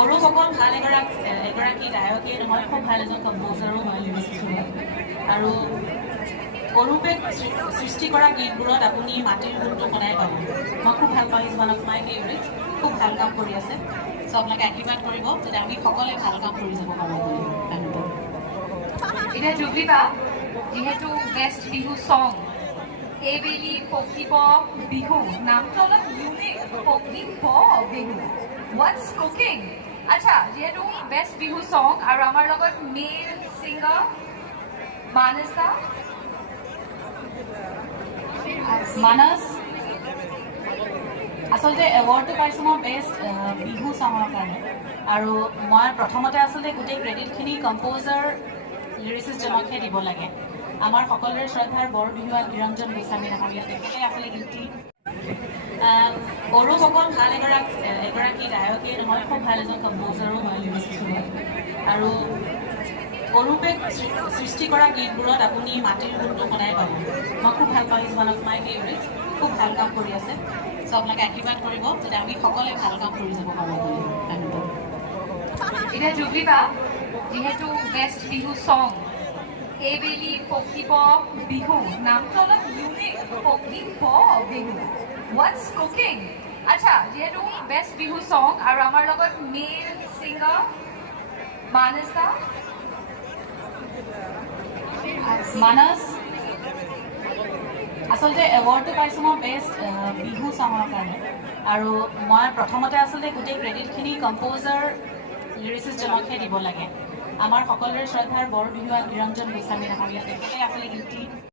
অৰুপ অকল ভাল এগৰাকী গায়কেই নহয়, খুব ভাল এজন কম্প'জাৰো হয়, লিৰিচিষ্ট হয়। আৰু অৰূপে সৃষ্টি কৰা গীতবোৰত আপুনি মাটিৰ সুৰটো সদায় পাব। মই খুব ভাল পাওঁ, is one of my favourite. খুব ভাল কাম কৰি আছে। চ' আপোনালোকে আশীৰ্বাদ কৰিব যাতে আমি সকলোৱে ভাল কাম কৰি যাব পাৰোঁ বুলি কামটো। এতিয়া জুবলিবা যিহেতু বেষ্ট বিহু চং এইবেলি পকিব বিহু নামটো অলপ ইউনিক পকিব বিহু হোৱাটছ কুকিং আচ্ছা যিহেতু বেষ্ট বিহু চং আৰু আমাৰ লগত মেল ছিংগাৰ মানস দা মানস আচলতে এৱাৰ্ডটো পাইছোঁ মই বেষ্ট বিহু চঙৰ কাৰণে। আৰু মই প্ৰথমতে আচলতে গোটেই ক্ৰেডিটখিনি কম্প'জাৰ লিৰিচিষ্টজনকহে দিব লাগে। আমাৰ সকলোৰে শ্ৰদ্ধাৰ বৰ বিহুৱা নিৰঞ্জন গোস্বামী ডাঙৰীয়া, তেখেতে আচলতে গীতটি অৰুপ অকল ভাল এগৰাকী গায়কেই নহয়, খুব ভাল এজন কম্প'জাৰো হয়, লিৰিচিষ্ট হয়। আৰু অৰূপে সৃষ্টি কৰা গীতবোৰত আপুনি মাটিৰ সুৰটো সদায় পাব। মই খুব ভাল পাওঁ, is one of my favourite. খুব ভাল কাম কৰি আছে। চ' আপোনালোকে আশীৰ্বাদ কৰিব যাতে আমি সকলোৱে ভাল কাম কৰি যাব পাৰোঁ বুলি কামটো। এতিয়া জুবলিবা যিহেতু বেষ্ট বিহু চং এইবেলি পকিব বিহু নামটো অলপ ইউনিক পকিব বিহু হোৱাটছ কুকিং আচ্ছা যিহেতু বেষ্ট বিহু চং আৰু আমাৰ লগত মেল ছিংগাৰ মানস দা মানস আচলতে এৱাৰ্ডটো পাইছোঁ মই বেষ্ট বিহু চঙৰ কাৰণে। আৰু মই প্ৰথমতে আচলতে গোটেই ক্ৰেডিটখিনি কম্প'জাৰ লিৰিচিষ্টজনকহে দিব লাগে। আমাৰ সকলোৰে শ্ৰদ্ধাৰ বৰ বিহুৱা নিৰঞ্জন গোস্বামী ডাঙৰীয়া, তেখেতে আচলতে গীতটি